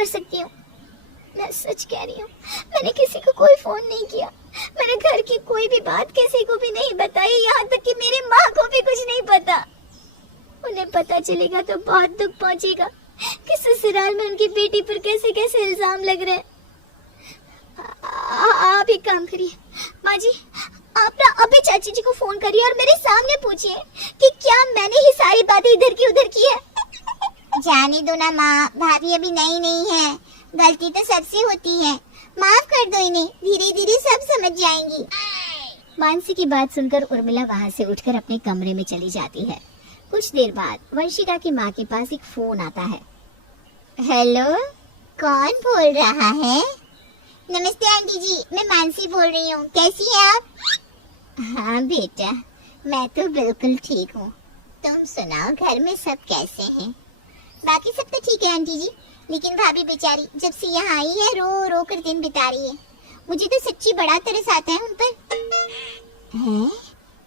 कर सकती हूँ। मैं सच कह रही हूँ, मैंने किसी को कोई फोन नहीं किया। मैंने घर की कोई भी बात किसी को भी नहीं बताई, यहाँ तक कि मेरी माँ को भी कुछ नहीं पता। उन्हें पता चलेगा तो बहुत दुख पहुंचेगा कि ससुराल में उनकी बेटी पर कैसे कैसे इल्जाम लग रहे हैं। आप एक काम करिए माँ जी, आप ना अभी चाची जी को फोन करिए और मेरे सामने पूछिए कि क्या मैंने ही सारी बातें इधर की उधर की है। जाने दो ना माँ, भाभी अभी नई नहीं है, गलती तो सबसे होती है, माफ कर दो इन्हें, धीरे धीरे सब समझ जाएंगी। मानसी की बात सुनकर उर्मिला वहाँ से उठकर अपने कमरे में चली जाती है। कुछ देर बाद वंशिका की माँ के पास एक फोन आता है। हेलो, कौन बोल रहा है? नमस्ते आंटी जी, मैं मानसी बोल रही हूँ, कैसी हैं आप? हाँ बेटा, मैं तो बिल्कुल ठीक हूँ, तुम सुनाओ घर में सब कैसे हैं? बाकी सब तो ठीक है आंटी जी, लेकिन भाभी बेचारी जब से यहाँ आई है रो रो कर दिन बिता रही है। मुझे तो सच्ची बड़ा तरस आता है उन पर। है?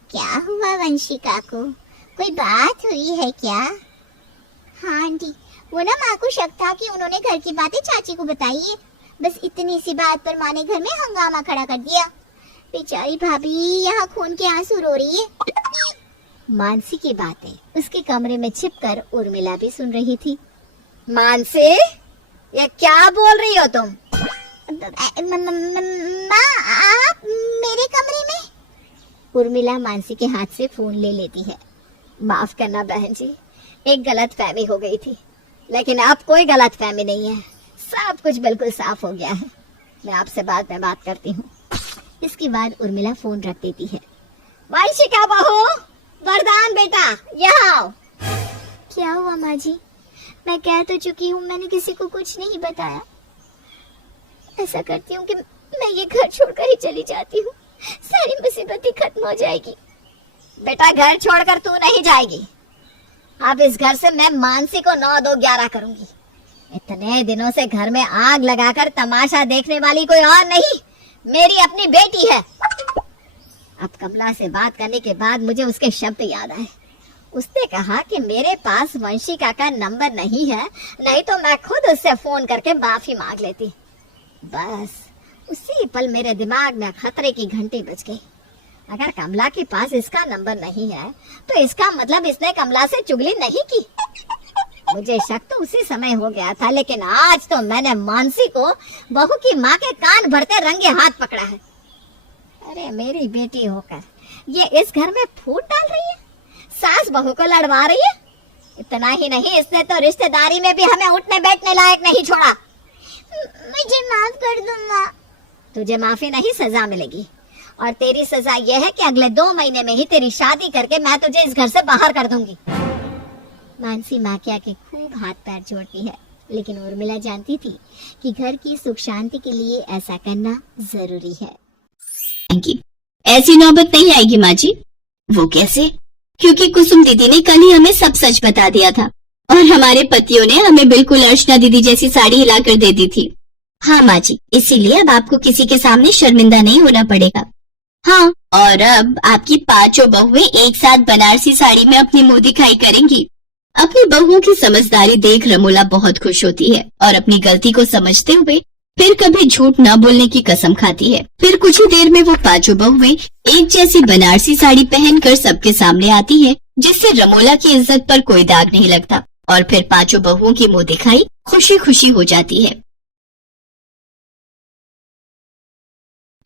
क्या हुआ वंशिका को? कोई बात हुई है क्या? हाँ आंटी, वो ना माँ को शक था कि उन्होंने घर की बातें चाची को बताई है। बस इतनी सी बात पर माँ ने घर में हंगामा खड़ा कर दिया। बेचारी भाभी यहाँ खून के आंसू रो रही है। मानसी की बातें उसके कमरे में छिपकर उर्मिला भी सुन रही थी। मानसी, ये क्या बोल रही हो तुम? माँ, आप मेरे कमरे में? उर्मिला मानसी के हाथ से फोन ले लेती है। माफ करना बहन जी, एक गलतफहमी हो गई थी, लेकिन अब कोई गलतफहमी नहीं है, सब कुछ बिल्कुल साफ हो गया है। मैं आपसे बाद में बात करती हूँ। इसके बाद उर्मिला फोन रख देती है। वंशिका बहू, वरदान बेटा, यहाँ आओ। क्या हुआ माँ जी? मैं कह तो चुकी हूँ, मैंने किसी को कुछ नहीं बताया। ऐसा करती हूँ कि मैं ये घर छोड़कर ही चली जाती हूँ, सारी मुसीबतें खत्म हो जाएगी। बेटा घर छोड़कर तू नहीं जाएगी, अब इस घर से मैं मानसी को 9 2 11 करूंगी। इतने दिनों से घर में आग लगाकर तमाशा देखने वाली कोई और नहीं, मेरी अपनी बेटी है। अब कमला से बात करने के बाद मुझे उसके शब्द याद आए। उसने कहा कि मेरे पास वंशिका का नंबर नहीं है, नहीं तो मैं खुद उससे फोन करके माफी मांग लेती। बस उसी पल मेरे दिमाग में खतरे की घंटी बज गई। अगर कमला के पास इसका नंबर नहीं है तो इसका मतलब इसने कमला से चुगली नहीं की। मुझे शक तो उसी समय हो गया था, लेकिन आज तो मैंने मानसी को बहू की माँ के कान भरते रंगे हाथ पकड़ा है। अरे मेरी बेटी होकर ये इस घर में फूट डाल रही है, सास बहू को लड़वा रही है। इतना ही नहीं, इसने तो रिश्तेदारी में भी हमें उठने बैठने लायक नहीं छोड़ा। मुझे माफ कर दो माँ। तुझे माफी नहीं, सजा मिलेगी, और तेरी सजा यह है कि अगले 2 महीने में ही तेरी शादी करके मैं तुझे इस घर से बाहर कर दूंगी। मानसी माँ के आके खूब हाथ पैर जोड़ती है, लेकिन उर्मिला जानती थी कि घर की सुख शांति के लिए ऐसा करना जरूरी है। ऐसी नौबत नहीं आएगी माँ जी। वो कैसे? क्योंकि कुसुम दीदी ने कल ही हमें सब सच बता दिया था, और हमारे पतियों ने हमें बिल्कुल अर्चना दीदी जैसी साड़ी हिला कर दे दी थी। हाँ माँ जी, इसीलिए अब आपको किसी के सामने शर्मिंदा नहीं होना पड़ेगा। हाँ, और अब आपकी 5 बहुएं एक साथ बनारसी साड़ी में अपनी मुंह दिखाई करेंगी। अपनी बहुओं की समझदारी देख रमोला बहुत खुश होती है और अपनी गलती को समझते हुए फिर कभी झूठ न बोलने की कसम खाती है। फिर कुछ ही देर में वो 5 बहुएं एक जैसी बनारसी साड़ी पहनकर सबके सामने आती है, जिससे रमोला की इज्जत पर कोई दाग नहीं लगता, और फिर 5 बहुओं की मुंह दिखाई खुशी खुशी हो जाती है।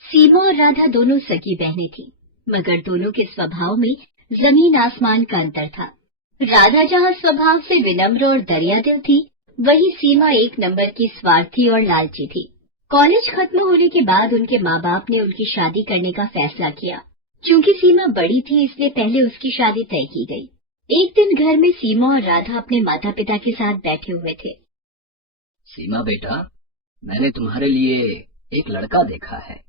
सीमा और राधा दोनों सगी बहनें थीं, मगर दोनों के स्वभाव में जमीन आसमान का अंतर था। राधा जहाँ स्वभाव से विनम्र और दरियादिल थी, वहीं सीमा एक नंबर की स्वार्थी और लालची थी। कॉलेज खत्म होने के बाद उनके माँ बाप ने उनकी शादी करने का फैसला किया। चूंकि सीमा बड़ी थी, इसलिए पहले उसकी शादी तय की गई। एक दिन घर में सीमा और राधा अपने माता पिता के साथ बैठे हुए थे। सीमा बेटा, मैंने तुम्हारे लिए एक लड़का देखा है।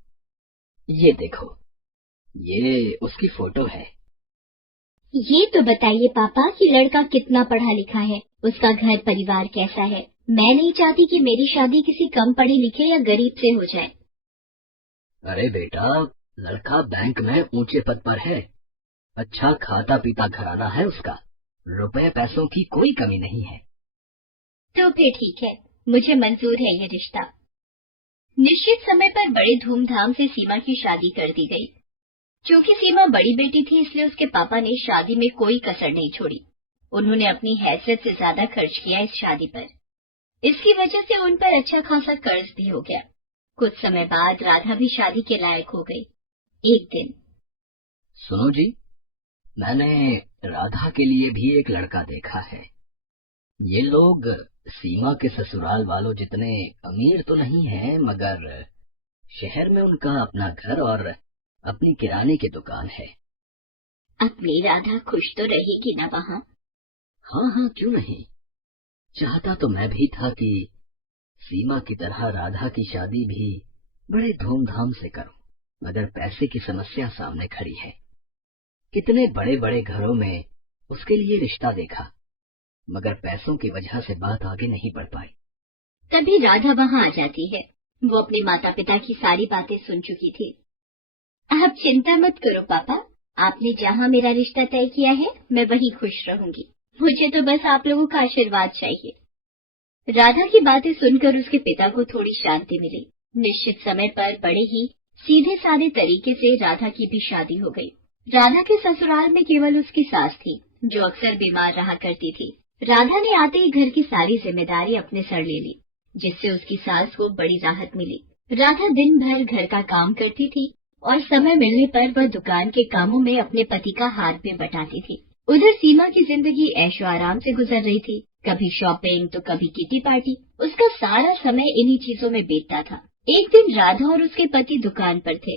ये देखो, ये उसकी फोटो है। ये तो बताइए पापा कि लड़का कितना पढ़ा लिखा है, उसका घर परिवार कैसा है। मैं नहीं चाहती कि मेरी शादी किसी कम पढ़े लिखे या गरीब से हो जाए। अरे बेटा, लड़का बैंक में ऊंचे पद पर है, अच्छा खाता पीता घराना है उसका, रुपए पैसों की कोई कमी नहीं है। तो फिर ठीक है, मुझे मंजूर है ये रिश्ता। निश्चित समय पर बड़े धूमधाम से सीमा की शादी कर दी गई। क्योंकि सीमा बड़ी बेटी थी, इसलिए उसके पापा ने शादी में कोई कसर नहीं छोड़ी। उन्होंने अपनी हैसियत से ज्यादा खर्च किया इस शादी पर। इसकी वजह से उन पर अच्छा खासा कर्ज भी हो गया। कुछ समय बाद राधा भी शादी के लायक हो गई। एक दिन, सुनो जी, मैंने राधा के लिए भी एक लड़का देखा है। ये लोग सीमा के ससुराल वालों जितने अमीर तो नहीं हैं, मगर शहर में उनका अपना घर और अपनी किराने की दुकान है। अपनी राधा खुश तो रहेगी ना वहाँ? हाँ हाँ, क्यों नहीं। चाहता तो मैं भी था कि सीमा की तरह राधा की शादी भी बड़े धूमधाम से करूं, मगर पैसे की समस्या सामने खड़ी है। कितने बड़े बड़े घरों में उसके लिए रिश्ता देखा, मगर पैसों की वजह से बात आगे नहीं बढ़ पाई। तभी राधा वहाँ आ जाती है। वो अपने माता पिता की सारी बातें सुन चुकी थी। आप चिंता मत करो पापा, आपने जहाँ मेरा रिश्ता तय किया है मैं वहीं खुश रहूंगी। मुझे तो बस आप लोगों का आशीर्वाद चाहिए। राधा की बातें सुनकर उसके पिता को थोड़ी शांति मिली। निश्चित समय पर बड़े ही सीधे साधे तरीके से राधा की भी शादी हो गई। राधा के ससुराल में केवल उसकी सास थी, जो अक्सर बीमार रहा करती थी। राधा ने आते ही घर की सारी जिम्मेदारी अपने सर ले ली, जिससे उसकी सास को बड़ी राहत मिली। राधा दिन भर घर का काम करती थी और समय मिलने पर वह दुकान के कामों में अपने पति का हाथ भी बटाती थी। उधर सीमा की जिंदगी ऐशो आराम से गुजर रही थी। कभी शॉपिंग तो कभी किटी पार्टी। उसका सारा समय इन्हीं चीजों में बीतता था। एक दिन राधा और उसके पति दुकान पर थे।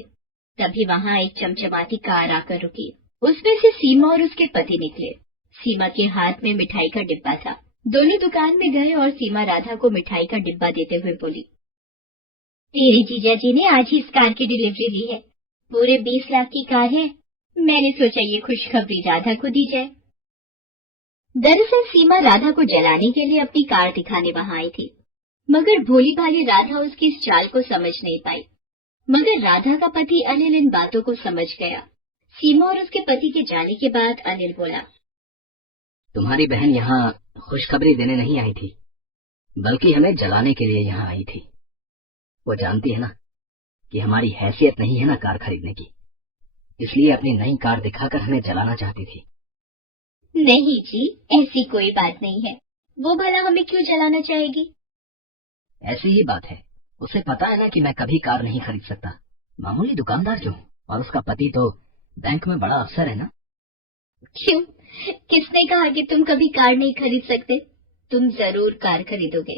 तभी वहाँ एक चमचमाती कार आकर रुकी। उसमें से सीमा और उसके पति निकले। सीमा के हाथ में मिठाई का डिब्बा था। दोनों दुकान में गए और सीमा राधा को मिठाई का डिब्बा देते हुए बोली, तेरे जीजा जी ने आज ही इस कार की डिलीवरी ली है। पूरे 20 लाख की कार है। मैंने सोचा ये खुशखबरी राधा को दी जाए। दरअसल सीमा राधा को जलाने के लिए अपनी कार दिखाने वहाँ आई थी, मगर भोली भाली राधा उसकी इस चाल को समझ नहीं पाई। मगर राधा का पति अनिल इन बातों को समझ गया। सीमा और उसके पति के जाने के बाद अनिल बोला, तुम्हारी बहन यहाँ खुशखबरी देने नहीं आई थी, बल्कि हमें जलाने के लिए यहाँ आई थी। वो जानती है ना कि हमारी हैसियत नहीं है ना कार खरीदने की, इसलिए अपनी नई कार दिखाकर हमें जलाना चाहती थी। नहीं जी, ऐसी कोई बात नहीं है। वो भला हमें क्यों जलाना चाहेगी? ऐसी ही बात है। उसे पता है ना कि मैं कभी कार नहीं खरीद सकता, मामूली दुकानदार जो हूँ, और उसका पति तो बैंक में बड़ा अफसर है ना। क्यों? किसने कहा कि तुम कभी कार नहीं खरीद सकते? तुम जरूर कार खरीदोगे।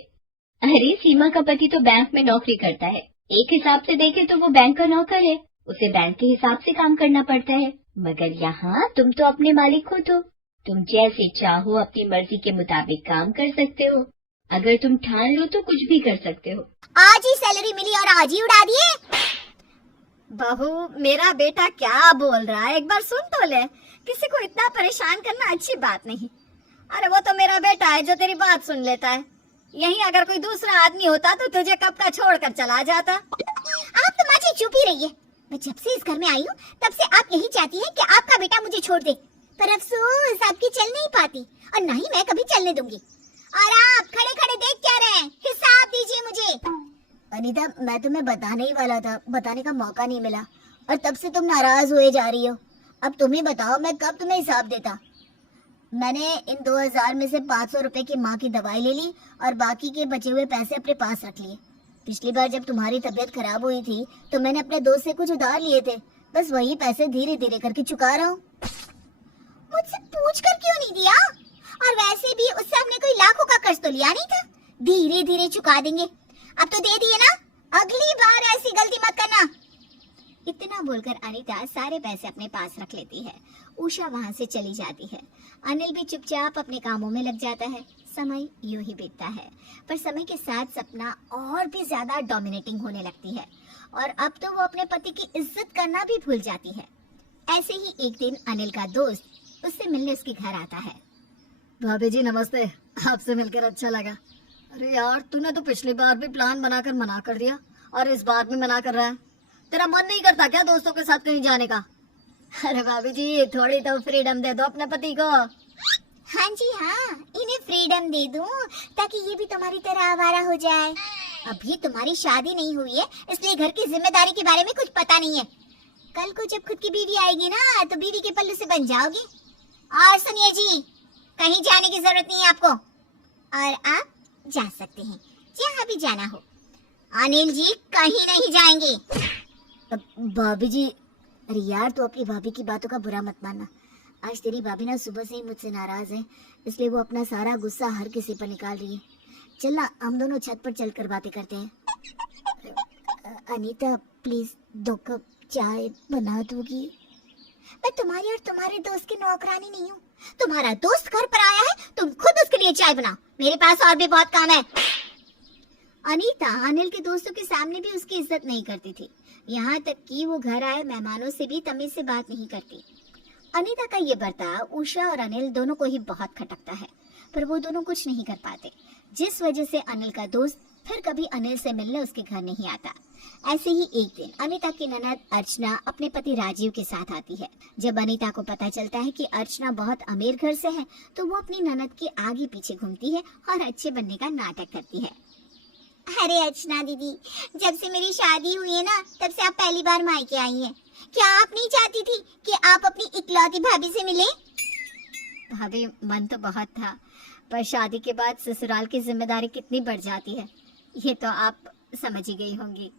अरे सीमा का पति तो बैंक में नौकरी करता है। एक हिसाब से देखे तो वो बैंक का नौकर है, उसे बैंक के हिसाब से काम करना पड़ता है। मगर यहाँ तुम तो अपने मालिक खुद हो। तुम जैसे चाहो अपनी मर्जी के मुताबिक काम कर सकते हो। अगर तुम ठान लो तो कुछ भी कर सकते हो। आज ही सैलरी मिली और आज ही उड़ा दिए। बहू, मेरा बेटा क्या बोल रहा है, एक बार सुन तो ले। किसी को इतना परेशान करना अच्छी बात नहीं। अरे वो तो मेरा बेटा है जो तेरी बात सुन लेता है। यहीं अगर कोई दूसरा आदमी होता तो तुझे कब का छोड़कर चला जाता। आप तो माँ जी चुप ही रहिए। मैं जब से इस घर में आई हूँ तब से आप यही चाहती हैं कि आपका बेटा मुझे छोड़ दे, पर अफसोस आपकी चल नहीं पाती और ना ही मैं कभी चलने दूंगी। और आप खड़े खड़े देख क्या रहे हैं? हिसाब दीजिए मुझे। अनीता, मैं तुम्हें बताने ही वाला था, बताने का मौका नहीं मिला और तब से तुम नाराज हुए जा रही हो। अब तुम ही बताओ मैं कब तुम्हें हिसाब देता। मैंने इन 2000 में से 500 रुपए की माँ की दवाई ले ली और बाकी के बचे हुए पैसे अपने पास रख लिए। पिछली बार जब तुम्हारी तबीयत खराब हुई थी तो मैंने अपने दोस्त से कुछ उधार लिए थे, बस वही पैसे धीरे धीरे करके चुका रहा हूँ। मुझसे पूछ कर क्यों नहीं दिया? और वैसे भी उससे हमने कोई लाखों का कर्ज तो लिया नहीं था। धीरे धीरे चुका देंगे। अब तो दे दिए ना, अगली बार ऐसी गलती मत करना। इतना बोलकर अनीता सारे पैसे अपने पास रख लेती है। उषा वहाँ से चली जाती है। अनिल भी चुपचाप अपने कामों में लग जाता है। समय यूं ही बीतता है, पर समय के साथ सपना और भी ज्यादा डोमिनेटिंग होने लगती है और अब तो वो अपने पति की इज्जत करना भी भूल जाती है। ऐसे ही एक दिन अनिल का दोस्त उससे मिलने उसके घर आता है। भाभी जी नमस्ते, आपसे मिलकर अच्छा लगा। अरे यार, तूने तो पिछली बार भी प्लान बनाकर मना कर दिया और इस बार भी मना कर रहा है। तेरा मन नहीं करता क्या दोस्तों के साथ कहीं जाने का? अरे भाभी जी, थोड़ी तो फ्रीडम दे दो अपने पति को। हाँ जी हाँ, इन्हें फ्रीडम दे दूं ताकि ये भी तुम्हारी तरह आवारा हो जाए। अभी तुम्हारी शादी नहीं हुई है, इसलिए घर की जिम्मेदारी के बारे में कुछ पता नहीं है। कल को जब खुद की बीवी आएगी ना, तो बीवी के पल्लू से बन जाओगी। और सुनिए जी, कहीं जाने की जरूरत नहीं है आपको, और आप जा सकते हैं जहाँ भी जाना हो। अनिल जी कहीं नहीं जाएंगे। भाभी जी, अरे यार तू अपनी भाभी की बातों का बुरा मत मानना। आज तेरी भाभी ना सुबह से ही मुझसे नाराज है, इसलिए वो अपना सारा गुस्सा हर किसी पर निकाल रही है। चल ना, हम दोनों छत पर चलकर बातें करते हैं। अनीता प्लीज 2 कप चाय बना दोगी? मैं तुम्हारी और तुम्हारे दोस्त की नौकरानी नहीं हूँ। तुम्हारा दोस्त घर पर आया है, तुम खुद उसके लिए चाय बनाओ, मेरे पास और भी बहुत काम है। अनीता अनिल के दोस्तों के सामने भी उसकी इज्जत नहीं करती थी, यहाँ तक कि वो घर आए मेहमानों से भी तमीज से बात नहीं करती। अनीता का ये बर्ताव उषा और अनिल दोनों को ही बहुत खटकता है, पर वो दोनों कुछ नहीं कर पाते, जिस वजह से अनिल का दोस्त फिर कभी अनिल से मिलने उसके घर नहीं आता। ऐसे ही एक दिन अनीता की ननद अर्चना अपने पति राजीव के साथ आती है। जब अनीता को पता चलता है कि अर्चना बहुत अमीर घर से है, तो वो अपनी ननद के आगे पीछे घूमती है और अच्छे बनने का नाटक करती है। अरे अर्चना दीदी, जब से मेरी शादी हुई है ना, तब से आप पहली बार मायके आई हैं। क्या आप नहीं चाहती थी कि आप अपनी इकलौती भाभी से मिले? भाभी मन तो बहुत था, पर शादी के बाद ससुराल की जिम्मेदारी कितनी बढ़ जाती है, ये तो आप समझ ही गई होंगी।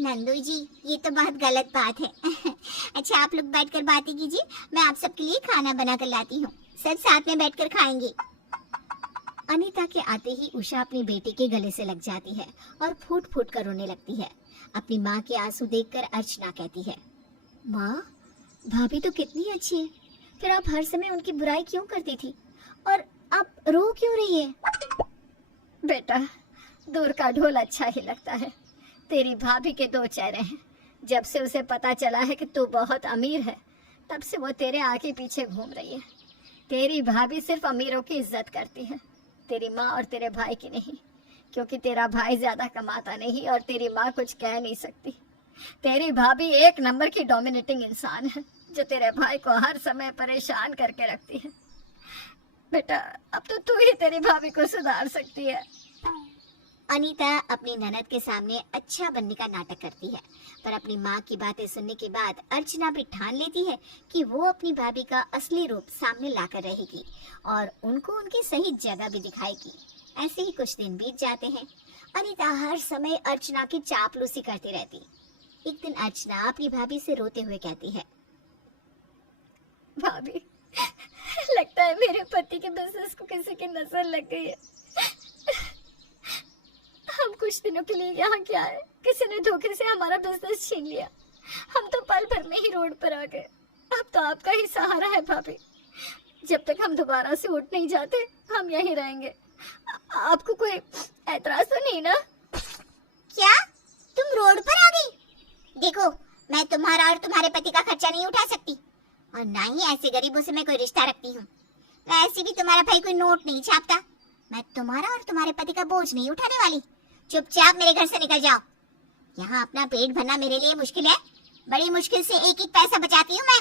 नंदू जी, ये तो बहुत गलत बात है। अच्छा आप लोग बैठकर बातें कीजिए, मैं आप सबके लिए खाना बना कर लाती हूँ, सब साथ में बैठकर खाएंगे। अनीता के आते ही उषा अपनी बेटी के गले से लग जाती है और फूट फूट कर रोने लगती है। अपनी माँ के आंसू देखकर अर्चना कहती है, माँ भाभी तो कितनी अच्छी है, फिर आप हर समय उनकी बुराई क्यों करती थी, और आप रो क्यों रही है? बेटा, दूर का ढोल अच्छा ही लगता है। तेरी भाभी के 2 चेहरे हैं। जब से उसे पता चला है कि तू बहुत अमीर है, तब से वो तेरे आगे पीछे घूम रही है। तेरी भाभी सिर्फ अमीरों की इज्जत करती है, तेरी माँ और तेरे भाई की नहीं, क्योंकि तेरा भाई ज्यादा कमाता नहीं और तेरी माँ कुछ कह नहीं सकती। तेरी भाभी 1 नंबर की डोमिनेटिंग इंसान है, जो तेरे भाई को हर समय परेशान करके रखती है। बेटा, अब तो तू ही तेरी भाभी को सुधार सकती है। अनीता अपनी ननद के सामने अच्छा बनने का नाटक करती है, पर अपनी माँ की बातें सुनने के बाद अर्चना भी ठान लेती है कि वो अपनी भाभी का असली रूप सामने लाकर रहेगी और उनको उनकी सही जगह भी दिखाएगी। ऐसे ही कुछ दिन बीत जाते हैं। अनीता हर समय अर्चना की चापलूसी करती रहती। एक दिन अर्चना अपनी भाभी से रोते हुए कहती है, भाभी, लगता है मेरे पति के बिजनेस को किसी की नजर लग गई है। हम कुछ दिनों के लिए यहाँ क्या है, किसी ने धोखे से हमारा बिजनेस छीन लिया। हम तो पल भर में ही रोड पर आ गए। अब तो आपका ही सहारा है भाभी। जब तक हम दोबारा से उठ नहीं जाते, हम यहीं रहेंगे। आपको कोई ऐतराज तो नहीं ना? क्या तुम रोड पर आ गई? देखो, मैं तुम्हारा और तुम्हारे पति का खर्चा नहीं उठा सकती, और ना ही ऐसे गरीबों से मैं कोई रिश्ता रखती हूँ। वैसे भी तुम्हारा भाई कोई नोट नहीं छापता। मैं तुम्हारा और तुम्हारे पति का बोझ नहीं उठाने वाली। चुपचाप मेरे घर से निकल जाओ। यहाँ अपना पेट भरना मेरे लिए मुश्किल है। बड़ी मुश्किल से एक एक पैसा बचाती हूँ मैं।